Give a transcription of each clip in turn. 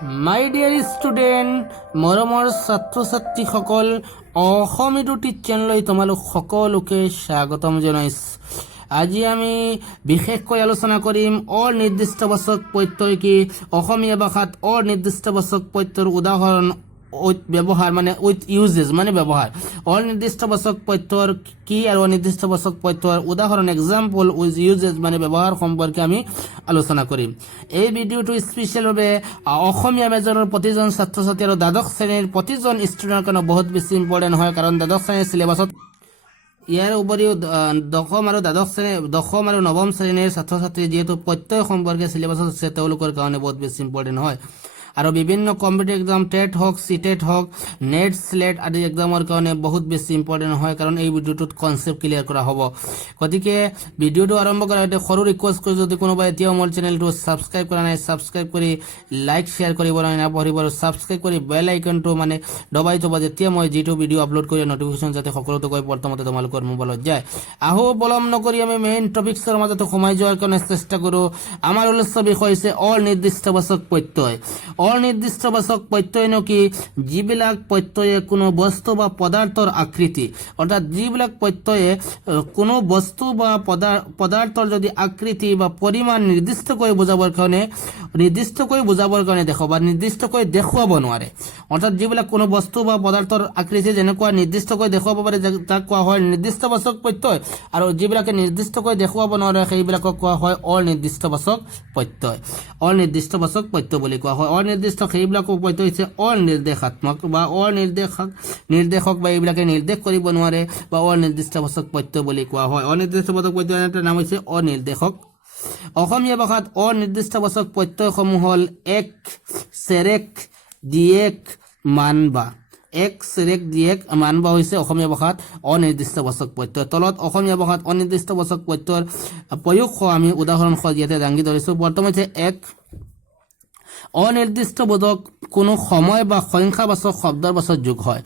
My dear student, মৰমৰ ছাত্ৰ ছাত্ৰীসকল, অসমীয়া ইউটিউব চেনেললৈ তোমালোক সকলোকে স্বাগতম জনাইছো। আজি আমি বিশেষকৈ আলোচনা কৰিম অনিৰ্দিষ্টবাচক প্ৰত্যয় কি, অসমীয়া ভাষাত অনিৰ্দিষ্টবাচক প্ৰত্যয়ৰ উদাহৰণ ব্যবহার মানে উইথ ইউজেস মানে ব্যবহার, অনির্দিষ্টবাচক প্রত্যয় কি আর অনির্দিষ্টবাচক প্রত্যয়ের উদাহরণ এক্সাম্পল উইথ ইউজেস মানে ব্যবহার সম্পর্কে আমি আলোচনা কৰিম। এই ভিডিওটো স্পেশালভাৱে অসমীয়া মেজৰৰ প্ৰতিজন ছাত্ৰ ছাত্ৰী আৰু দ্বাদশ শ্ৰেণীৰ প্ৰতিজন ষ্টুডেণ্টৰ কাৰণে বহুত বেছি ইম্পৰ্টেণ্ট হয়, কাৰণ দ্বাদশ শ্ৰেণীৰ চিলেবাছত ইয়াৰ উপৰিও দশম আৰু নৱম শ্ৰেণীৰ ছাত্ৰ ছাত্ৰী যিহেতু প্ৰত্যয় সম্পৰ্কে চিলেবাছত আছে তেওঁলোকৰ কাৰণে বহুত বেছি ইম্পৰ্টেণ্ট হয়। আৰু বিভিন্ন কম্পিটিটিভ এক্সাম টেট হওক ctet হওক নেট স্লেট আদি এক্সামৰ কাৰণে বহুত বেছি ইম্পৰ্টেণ্ট হয়, কাৰণ এই ভিডিওটোত কনসেপ্ট ক্লিয়াৰ কৰা হ'ব। গতিকে ভিডিওটো আৰম্ভ কৰাৰ আগতে সৰু ৰিকুৱেষ্ট কৰি যদি কোনোবাই এতিয়াও মোৰ চেনেলটো ছাবস্ক্ৰাইব কৰা নাই, ছাবস্ক্ৰাইব কৰি লাইক শ্বেয়াৰ কৰিব নাপাহৰিব, আৰু ছাবস্ক্ৰাইব কৰি বেল আইকনটো মানে দবাই থ'ব, যেতিয়া মই যিটো ভিডিও আপলোড কৰি নটিফিকেশ্যন যাতে সকলোতকৈ প্ৰথমতে তোমালোকৰ মোবাইলত যায়। আহো পলম নকৰি আমি মেইন টপিকছৰ মাজতে সোমাই যোৱাৰ কাৰণে চেষ্টা কৰোঁ। আমাৰ উল্লেখ্য বিষয় হৈছে অনিৰ্দিষ্টবাচক প্ৰত্যয়। অনিৰ্দিষ্টবাচক প্ৰত্যয়নো কি? যিবিলাক প্ৰত্যয়ে কোনো বস্তু বা পদাৰ্থৰ আকৃতি, অৰ্থাৎ যিবিলাক প্ৰত্যয়ে কোনো বস্তু বা পদাৰ্থৰ যদি আকৃতি বা পৰিমাণ নিৰ্দিষ্টকৈ বুজাবৰ কাৰণে বা নিৰ্দিষ্টকৈ দেখুৱাব নোৱাৰে, অৰ্থাৎ যিবিলাক কোনো বস্তু বা পদাৰ্থৰ আকৃতি যেনেকুৱা নিৰ্দিষ্টকৈ দেখুৱাব পাৰে তাক কোৱা হয় নিৰ্দিষ্টবাচক প্ৰত্যয়, আৰু যিবিলাকে নিৰ্দিষ্টকৈ দেখুৱাব নোৱাৰে সেইবিলাকক কোৱা হয় অনিৰ্দিষ্টবাচক প্ৰত্যয়। অনিৰ্দিষ্টবাচক প্ৰত্যয় বুলি কোৱা হয়। অনিৰ্দিষ্ট সেইবিলাক প্ৰত্যয় হৈছে অনিৰ্দেশাত্মক বা নিৰ্দেশক বা এইবিলাকে নিৰ্দেশ কৰিব নোৱাৰে বা অনিৰ্দিষ্টবাচক প্ৰত্যয় বুলি কোৱা হয়। অনিৰ্দিষ্টবাচক প্ৰত্যয় এটাৰ নাম হৈছে অনিৰ্দেশক। অসমীয়া ভাষাত অনিৰ্দিষ্টবাচক প্ৰত্যয়সমূহ হ'ল এক, চেৰেক, দিয়েক, মানবা। এক, চেৰেক, দিয়েক, মানবা হৈছে অসমীয়া ভাষাত অনিৰ্দিষ্টবাচক প্ৰত্যয়। তলত অসমীয়া ভাষাত অনিৰ্দিষ্টবাচক প্ৰত্যয়ৰ প্ৰয়োগ আমি উদাহৰণ ইয়াতে দাঙি ধৰিছোঁ। প্ৰথমতে এক, অনিৰ্দিষ্টবোধক কোনো সময় বা সংখ্যাবাচক শব্দৰ পাছত যোগ হয়।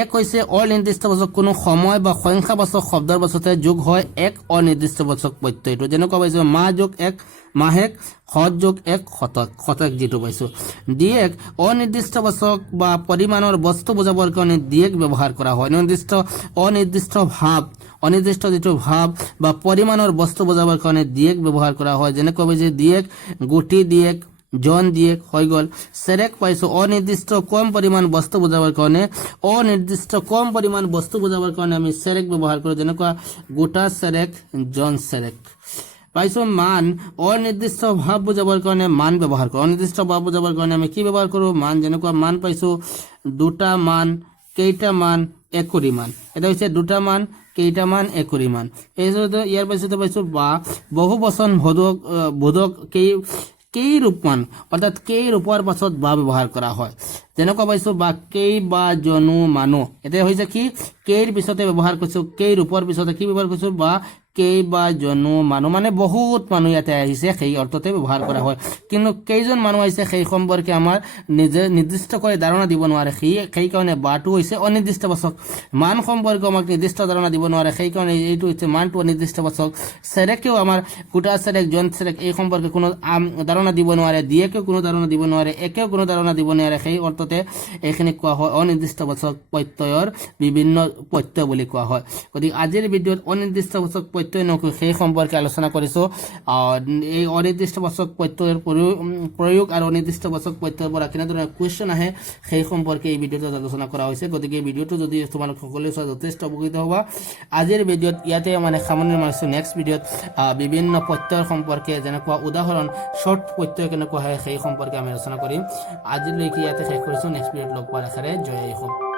এক হৈছে অনিৰ্দিষ্টবাচক কোনো সময় বা সংখ্যাবাচক শব্দৰ পাছতে যোগ হয় এক অনিৰ্দিষ্টবাচক প্ৰত্যয়টো, যেনেকুৱা পাইছোঁ মা যোগ এক মাহেক, শত যোগ এক শতক যিটো পাইছোঁ। দিয়েক অনিৰ্দিষ্টবাচক বা পৰিমাণৰ বস্তু বুজাবৰ কাৰণে দিয়েক ব্যৱহাৰ কৰা হয়। অনিৰ্দিষ্ট যিটো ভাৱ বা পৰিমাণৰ বস্তু বুজাবৰ কাৰণে দিয়েক ব্যৱহাৰ কৰা হয়, যেনেকুৱা পাইছে দিয়েক, গুটি দিয়েক, জন দিয়েক হৈ গ'ল। চেৰেক পাইছোঁ অনিৰ্দিষ্ট কম পৰিমাণ বস্তু বুজাবৰ কাৰণে আমি চেৰেক ব্যৱহাৰ কৰোঁ, যেনেকুৱা গোটা চেৰেক, জন চেৰেক। পাইছোঁ মান অনিৰ্দিষ্ট ভাৱ বুজাবৰ কাৰণে মান ব্যৱহাৰ কৰোঁ। অনিৰ্দিষ্ট ভাৱ বুজাবৰ কাৰণে আমি কি ব্যৱহাৰ কৰোঁ? মান। যেনেকুৱা মান পাইছোঁ দুটা মান, কেইটা মান, একুৰি মান। এটা হৈছে দুটা মান, কেইটা মান, একুৰি মান। ইয়াৰ পাইছোঁ বা বহু বচন বোধক কেই ৰূপমান, অৰ্থাৎ কেই ৰূপৰ পাছত বা ব্যৱহাৰ কৰা হয়, যেনেকুৱা পাইছোঁ বা কেই বা জনো মানুহ। এতিয়া হৈছে কি কেইৰ পিছতে ব্যৱহাৰ কৰিছোঁ, কেই ৰূপৰ পিছতে কি ব্যৱহাৰ কৰিছোঁ? বা কেই বা জনো মানুহ, মানে বহুত মানুহ ইয়াতে আহিছে সেই অৰ্থতে ব্যৱহাৰ কৰা হয়। কিন্তু কেইজন মানুহ আহিছে সেই সম্পৰ্কে আমাৰ নিৰ্দিষ্টকৈ ধাৰণা দিব নোৱাৰে, সেইকাৰণে বাটো হৈছে অনিৰ্দিষ্টবাচক। মান সম্পৰ্কে আমাক নিৰ্দিষ্ট ধাৰণা দিব নোৱাৰে, সেইকাৰণে এইটো হৈছে মানটো অনিৰ্দিষ্টবাচক। চেৰেকেও আমাৰ গোটা চেৰেক, জন চেৰেক এই সম্পৰ্কে কোনো ধাৰণা দিব নোৱাৰে, দিয়েকেও কোনো ধাৰণা দিব নোৱাৰে, একেও কোনো ধাৰণা দিব নোৱাৰে, সেই অৰ্থতে এইখিনি কোৱা হয় অনিৰ্দিষ্টবাচক প্ৰত্যয়ৰ বিভিন্ন প্ৰত্যয় বুলি কোৱা হয়। গতিকে আজিৰ ভিডিঅ'ত অনিৰ্দিষ্টবাচক প্ৰত্যয় নকৰি সেই সম্পৰ্কে আলোচনা কৰিছোঁ। এই অনিৰ্দিষ্টবাচক প্ৰত্যয়ৰ প্ৰয়োগ আৰু অনিৰ্দিষ্টবাচক প্ৰত্যয়ৰ পৰা কেনেধৰণৰ কুৱেশ্যন আহে সেই সম্পৰ্কে এই ভিডিঅ'টোত আলোচনা কৰা হৈছে। গতিকে এই ভিডিঅ'টো যদি তোমালোক সকলোৱে চোৱা যথেষ্ট উপকৃত হ'বা। আজিৰ ভিডিঅ'ত ইয়াতে মানে সামৰণি মাৰিছোঁ। নেক্সট ভিডিঅ'ত বিভিন্ন প্ৰত্যয়ৰ সম্পৰ্কে যেনেকুৱা উদাহৰণ শ্বৰ্ট প্ৰত্যয় কেনেকুৱা হয় সেই সম্পৰ্কে আমি আলোচনা কৰিম। আজিলৈকে ইয়াতে শেষ কৰিছোঁ। নেক্সট ভিডিঅ'ত লগ পোৱাৰ আশাৰে জয় অসম।